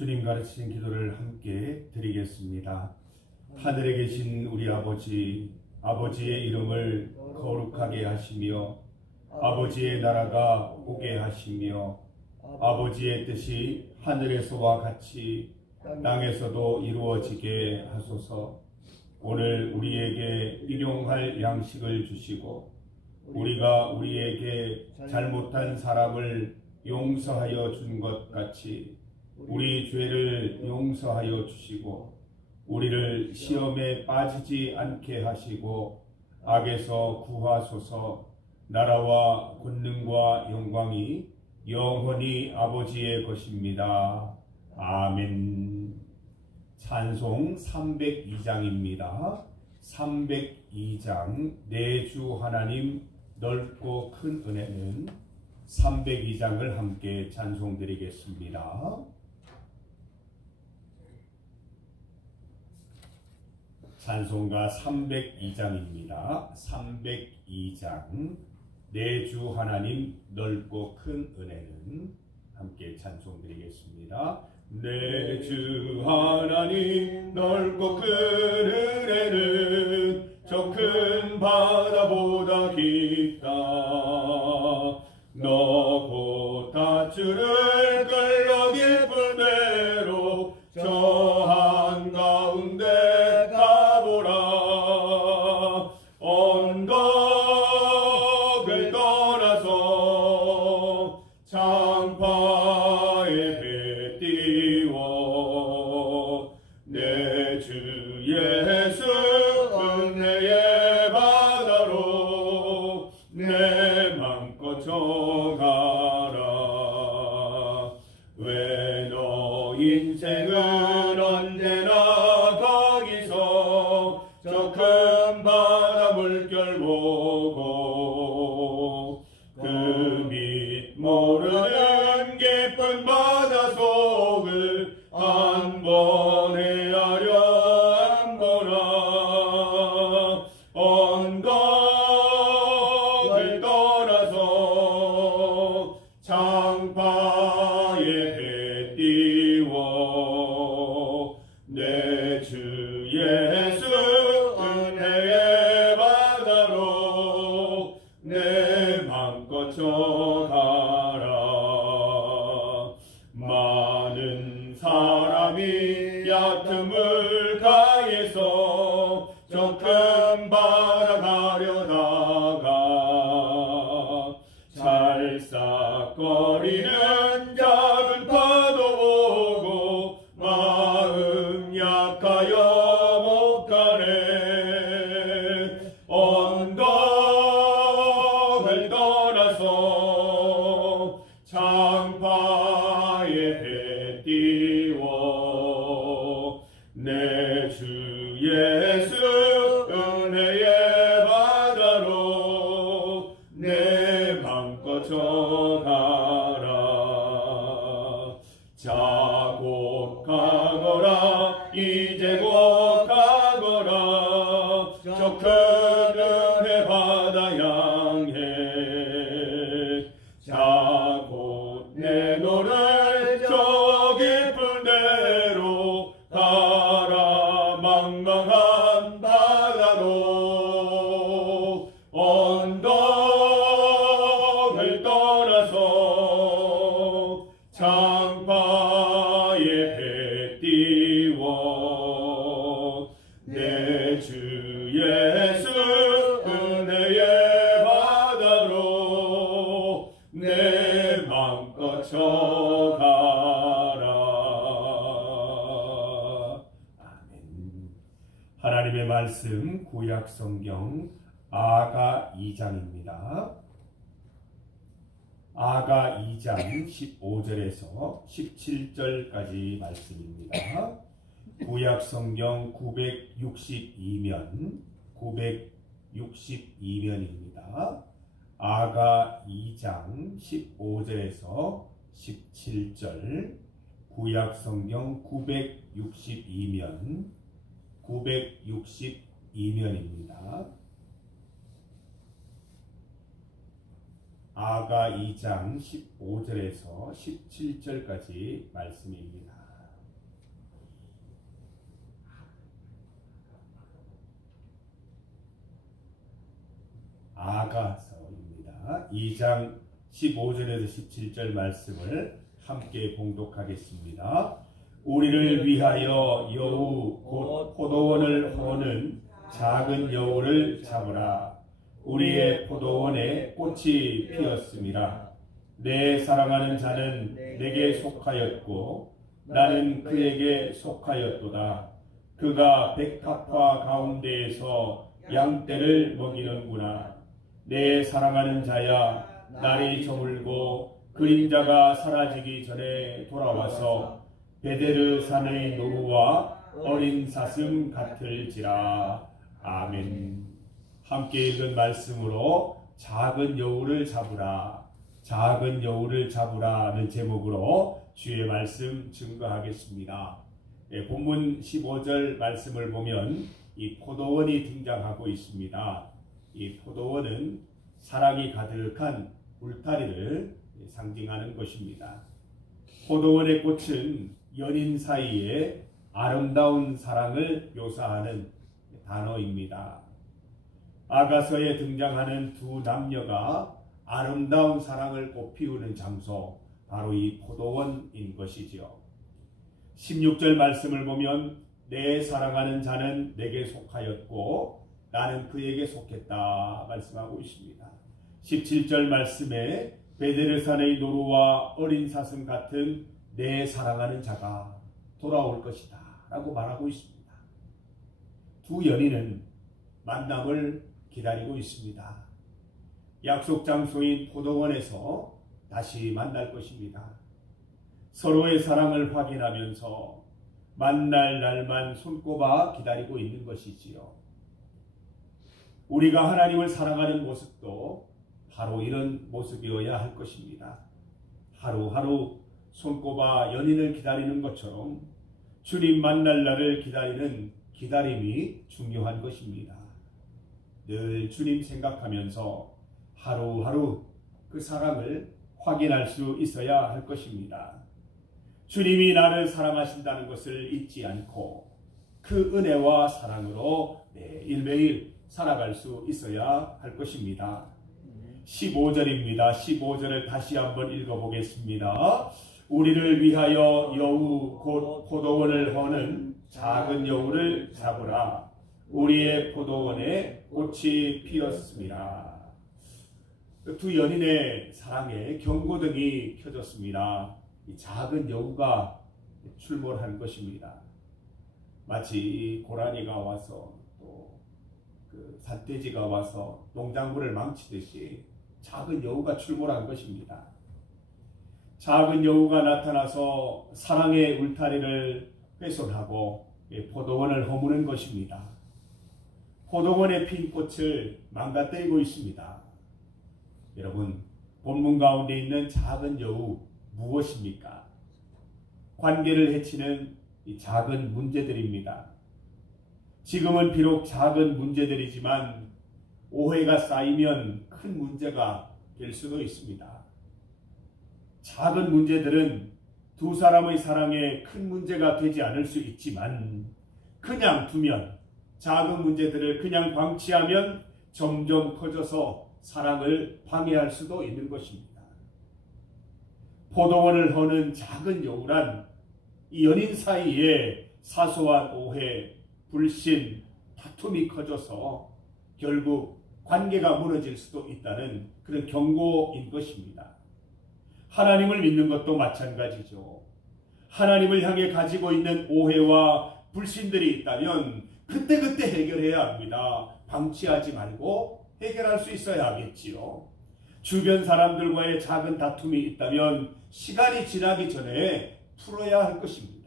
주님 가르치신 기도를 함께 드리겠습니다. 하늘에 계신 우리 아버지, 아버지의 이름을 거룩하게 하시며 아버지의 나라가 오게 하시며 아버지의 뜻이 하늘에서와 같이 땅에서도 이루어지게 하소서. 오늘 우리에게 일용할 양식을 주시고 우리가 우리에게 잘못한 사람을 용서하여 준 것 같이 우리 죄를 용서하여 주시고 우리를 시험에 빠지지 않게 하시고 악에서 구하소서. 나라와 권능과 영광이 영원히 아버지의 것입니다. 아멘. 찬송 302장입니다. 302장 내 주 하나님 넓고 큰 은혜는 302장을 함께 찬송드리겠습니다. 찬송가 302장입니다. 302장 내 주 하나님 넓고 큰 은혜는 함께 찬송드리겠습니다. 내 주 하나님 넓고 큰 은혜는 저 큰 바다보다 깊다. 너 곧 닷줄을 끌러 깊은 데로 저 한가운데 가보라. 언덕을 떠나서 창파에 배 띄워 내 주 예수 은혜의 바다로 내 맘껏 져가라. 왜 너 인생은 언제나 거기서 저 큰 바다 물결 보고 그 밑 모르는 깊은 바다 속을 한 번 헤아려 안 보라. 언덕을 떠나서 창파에 배 띄워 내 주 예수 은혜의 바다로 내 맘껏 져가라. 많은 사람이 얕은 물가에서 저 큰 바다 가려다가 찰싹거리는 작은 파도 보고 마음 약하여 못 가네. 언덕을 떠나서 창파에 배 띄워 내 주 예수 은혜의 바다로 내 맘껏 져가라. 자 곧 가거라. 이제 곧 가거라. 저 큰 은혜 바다 향해. 자 곧 내 노를 저 깊은 데로 가라. 망망한 바다로 언덕을 떠나서 창파에 배 띄워 내 주 예수 은혜의 바다로 내 맘껏 져가라. 아멘. 하나님의 말씀 구약 성경 아가 2장입니다. 아가 2장 15절에서 17절까지 말씀입니다. 구약 성경 962면입니다. 아가 2장 15절에서 17절. 구약 성경 962면입니다. 아가 2장 15절에서 17절까지 말씀입니다. 아가서입니다. 2장 15절에서 17절 말씀을 함께 봉독하겠습니다. 우리를 위하여 여우 곧 포도원을 허는 작은 여우를 잡으라. 우리의 포도원에 꽃이 피었음이라. 내 사랑하는 자는 내게 속하였고 나는 그에게 속하였도다. 그가 백합화 가운데에서 양떼를 먹이는구나. 내 사랑하는 자야, 날이 저물고 그림자가 사라지기 전에 돌아와서 베데르 산의 노루와 어린 사슴 같을지라. 아멘. 함께 읽은 말씀으로 작은 여우를 잡으라, 작은 여우를 잡으라는 제목으로 주의 말씀 증거하겠습니다. 본문 15절 말씀을 보면 이 포도원이 등장하고 있습니다. 이 포도원은 사랑이 가득한 울타리를 상징하는 것입니다. 포도원의 꽃은 연인 사이에 아름다운 사랑을 묘사하는 단어입니다. 아가서에 등장하는 두 남녀가 아름다운 사랑을 꽃피우는 장소, 바로 이 포도원인 것이지요. 16절 말씀을 보면 내 사랑하는 자는 내게 속하였고 나는 그에게 속했다 말씀하고 있습니다. 17절 말씀에 베데르산의 노루와 어린 사슴 같은 내 사랑하는 자가 돌아올 것이다 라고 말하고 있습니다. 두 연인은 만남을 기다리고 있습니다. 약속 장소인 포도원에서 다시 만날 것입니다. 서로의 사랑을 확인하면서 만날 날만 손꼽아 기다리고 있는 것이지요. 우리가 하나님을 사랑하는 모습도 바로 이런 모습이어야 할 것입니다. 하루하루 손꼽아 연인을 기다리는 것처럼 주님 만날 날을 기다리는 기다림이 중요한 것입니다. 늘 주님 생각하면서 하루하루 그 사랑을 확인할 수 있어야 할 것입니다. 주님이 나를 사랑하신다는 것을 잊지 않고 그 은혜와 사랑으로 매일매일 살아갈 수 있어야 할 것입니다. 15절입니다. 15절을 다시 한번 읽어보겠습니다. 우리를 위하여 여우 곧 포도원을 허는 작은 여우를 잡으라. 우리의 포도원에 꽃이 피었습니다. 두 연인의 사랑에 경고등이 켜졌습니다. 이 작은 여우가 출몰한 것입니다. 마치 고라니가 와서 또 그 산돼지가 와서 농작물을 망치듯이 작은 여우가 출몰한 것입니다. 작은 여우가 나타나서 사랑의 울타리를 훼손하고 포도원을 허무는 것입니다. 포도원에 핀 꽃을 망가뜨리고 있습니다. 여러분, 본문 가운데 있는 작은 여우 무엇입니까? 관계를 해치는 이 작은 문제들입니다. 지금은 비록 작은 문제들이지만 오해가 쌓이면 큰 문제가 될 수도 있습니다. 작은 문제들은 두 사람의 사랑에 큰 문제가 되지 않을 수 있지만 그냥 두면, 작은 문제들을 그냥 방치하면 점점 커져서 사랑을 방해할 수도 있는 것입니다. 포도원을 허는 작은 여우란 이 연인 사이에 사소한 오해, 불신, 다툼이 커져서 결국 관계가 무너질 수도 있다는 그런 경고인 것입니다. 하나님을 믿는 것도 마찬가지죠. 하나님을 향해 가지고 있는 오해와 불신들이 있다면 그때그때 해결해야 합니다. 방치하지 말고 해결할 수 있어야 하겠지요. 주변 사람들과의 작은 다툼이 있다면 시간이 지나기 전에 풀어야 할 것입니다.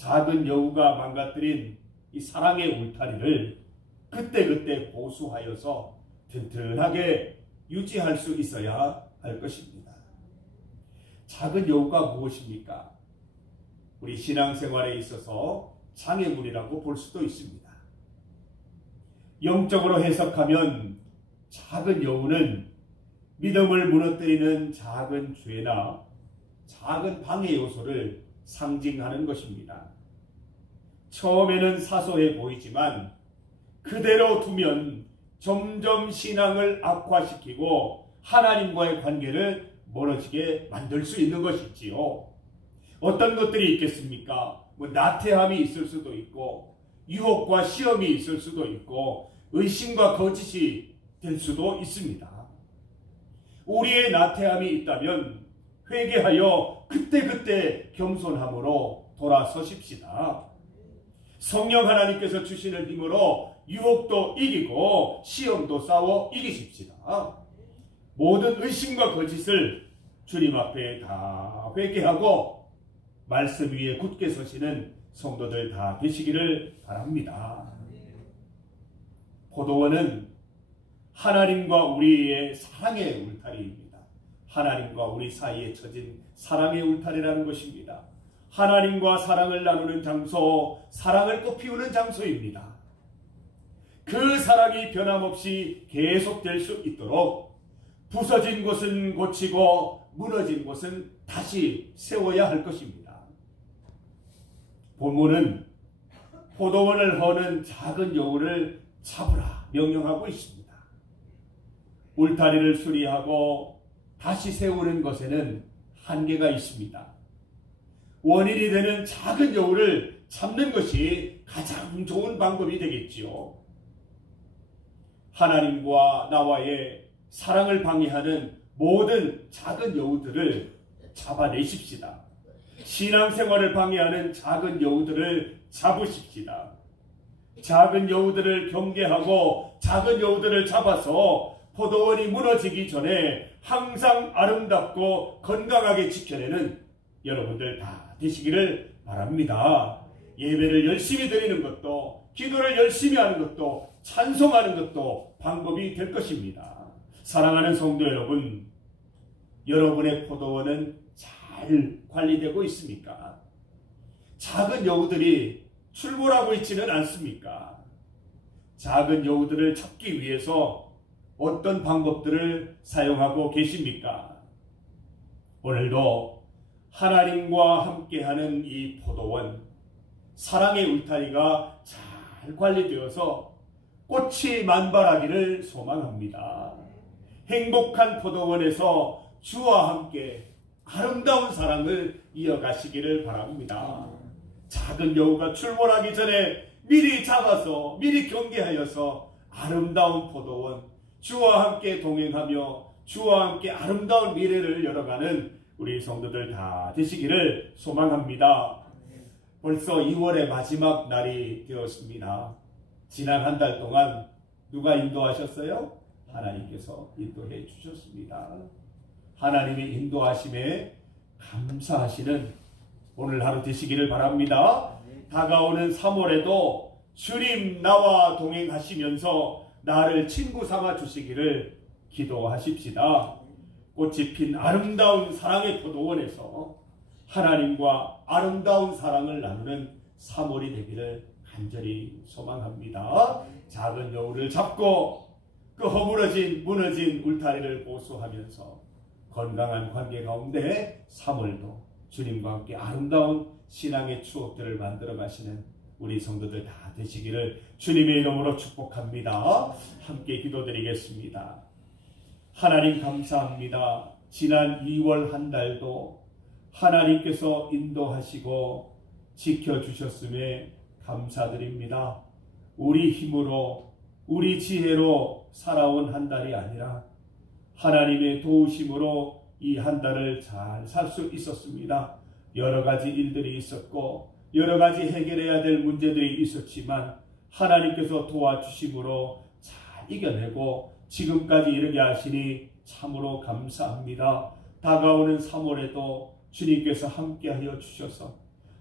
작은 여우가 망가뜨린 이 사랑의 울타리를 그때그때 보수하여서 튼튼하게 유지할 수 있어야 할 것입니다. 작은 여우가 무엇입니까? 우리 신앙생활에 있어서 장애물이라고 볼 수도 있습니다. 영적으로 해석하면 작은 여우는 믿음을 무너뜨리는 작은 죄나 작은 방해 요소를 상징하는 것입니다. 처음에는 사소해 보이지만 그대로 두면 점점 신앙을 악화시키고 하나님과의 관계를 멀어지게 만들 수 있는 것이지요. 어떤 것들이 있겠습니까? 나태함이 있을 수도 있고, 유혹과 시험이 있을 수도 있고, 의심과 거짓이 될 수도 있습니다. 우리의 나태함이 있다면 회개하여 그때그때 겸손함으로 돌아서십시다. 성령 하나님께서 주시는 힘으로 유혹도 이기고 시험도 싸워 이기십시다. 모든 의심과 거짓을 주님 앞에 다 회개하고 말씀 위에 굳게 서시는 성도들 다 되시기를 바랍니다. 포도원은 하나님과 우리의 사랑의 울타리입니다. 하나님과 우리 사이에 처진 사랑의 울타리라는 것입니다. 하나님과 사랑을 나누는 장소, 사랑을 꽃피우는 장소입니다. 그 사랑이 변함없이 계속될 수 있도록 부서진 곳은 고치고 무너진 곳은 다시 세워야 할 것입니다. 본문은 포도원을 허는 작은 여우를 잡으라 명령하고 있습니다. 울타리를 수리하고 다시 세우는 것에는 한계가 있습니다. 원인이 되는 작은 여우를 잡는 것이 가장 좋은 방법이 되겠지요. 하나님과 나와의 사랑을 방해하는 모든 작은 여우들을 잡아내십시다. 신앙생활을 방해하는 작은 여우들을 잡으십시다. 작은 여우들을 경계하고 작은 여우들을 잡아서 포도원이 무너지기 전에 항상 아름답고 건강하게 지켜내는 여러분들 다 되시기를 바랍니다. 예배를 열심히 드리는 것도, 기도를 열심히 하는 것도, 찬송하는 것도 방법이 될 것입니다. 사랑하는 성도 여러분, 여러분의 포도원은 잘 관리되고 있습니까? 작은 여우들이 출몰하고 있지는 않습니까? 작은 여우들을 잡기 위해서 어떤 방법들을 사용하고 계십니까? 오늘도 하나님과 함께하는 이 포도원, 사랑의 울타리가 잘 관리되어서 꽃이 만발하기를 소망합니다. 행복한 포도원에서 주와 함께 아름다운 사랑을 이어가시기를 바랍니다. 작은 여우가 출몰하기 전에 미리 잡아서 미리 경계하여서 아름다운 포도원, 주와 함께 동행하며 주와 함께 아름다운 미래를 열어가는 우리 성도들 다 되시기를 소망합니다. 벌써 2월의 마지막 날이 되었습니다. 지난 한 달 동안 누가 인도하셨어요? 하나님께서 인도해 주셨습니다. 하나님의 인도하심에 감사하시는 오늘 하루 되시기를 바랍니다. 다가오는 3월에도 주님 나와 동행하시면서 나를 친구 삼아 주시기를 기도하십시다. 꽃이 핀 아름다운 사랑의 포도원에서 하나님과 아름다운 사랑을 나누는 3월이 되기를 간절히 소망합니다. 작은 여우를 잡고 그 허물어진 무너진 울타리를 보수하면서 건강한 관계 가운데 3월도 주님과 함께 아름다운 신앙의 추억들을 만들어 가시는 우리 성도들 다 되시기를 주님의 이름으로 축복합니다. 함께 기도드리겠습니다. 하나님 감사합니다. 지난 2월 한 달도 하나님께서 인도하시고 지켜주셨음에 감사드립니다. 우리 힘으로 우리 지혜로 살아온 한 달이 아니라 하나님의 도우심으로 이 한 달을 잘 살 수 있었습니다. 여러 가지 일들이 있었고 여러 가지 해결해야 될 문제들이 있었지만 하나님께서 도와주심으로 잘 이겨내고 지금까지 이르게 하시니 참으로 감사합니다. 다가오는 3월에도 주님께서 함께하여 주셔서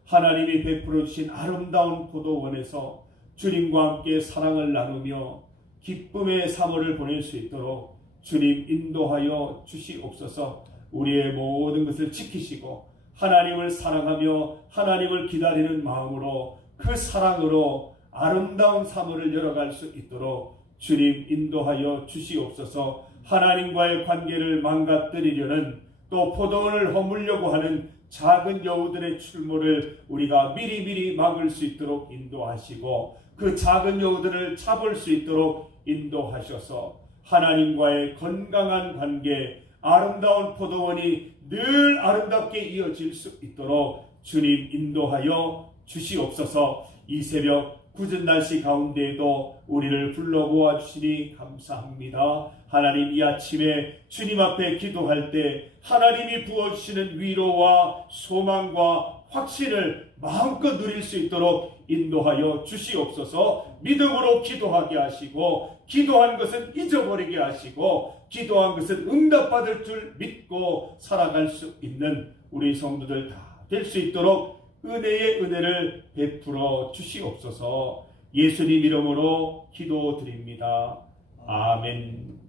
하나님이 베풀어 주신 아름다운 포도원에서 주님과 함께 사랑을 나누며 기쁨의 3월을 보낼 수 있도록 주님 인도하여 주시옵소서. 우리의 모든 것을 지키시고 하나님을 사랑하며 하나님을 기다리는 마음으로 그 사랑으로 아름다운 3월을 열어갈 수 있도록 주님 인도하여 주시옵소서. 하나님과의 관계를 망가뜨리려는 또 포도원을 허물려고 하는 작은 여우들의 출몰을 우리가 미리미리 막을 수 있도록 인도하시고 그 작은 여우들을 잡을 수 있도록 인도하셔서 하나님과의 건강한 관계, 아름다운 포도원이 늘 아름답게 이어질 수 있도록 주님 인도하여 주시옵소서. 이 새벽 굳은 날씨 가운데에도 우리를 불러 모아주시니 감사합니다. 하나님, 이 아침에 주님 앞에 기도할 때 하나님이 부어주시는 위로와 소망과 확신을 마음껏 누릴 수 있도록 인도하여 주시옵소서. 믿음으로 기도하게 하시고, 기도한 것은 잊어버리게 하시고, 기도한 것은 응답받을 줄 믿고 살아갈 수 있는 우리 성도들 다 될 수 있도록 은혜의 은혜를 베풀어 주시옵소서. 예수님 이름으로 기도드립니다. 아멘.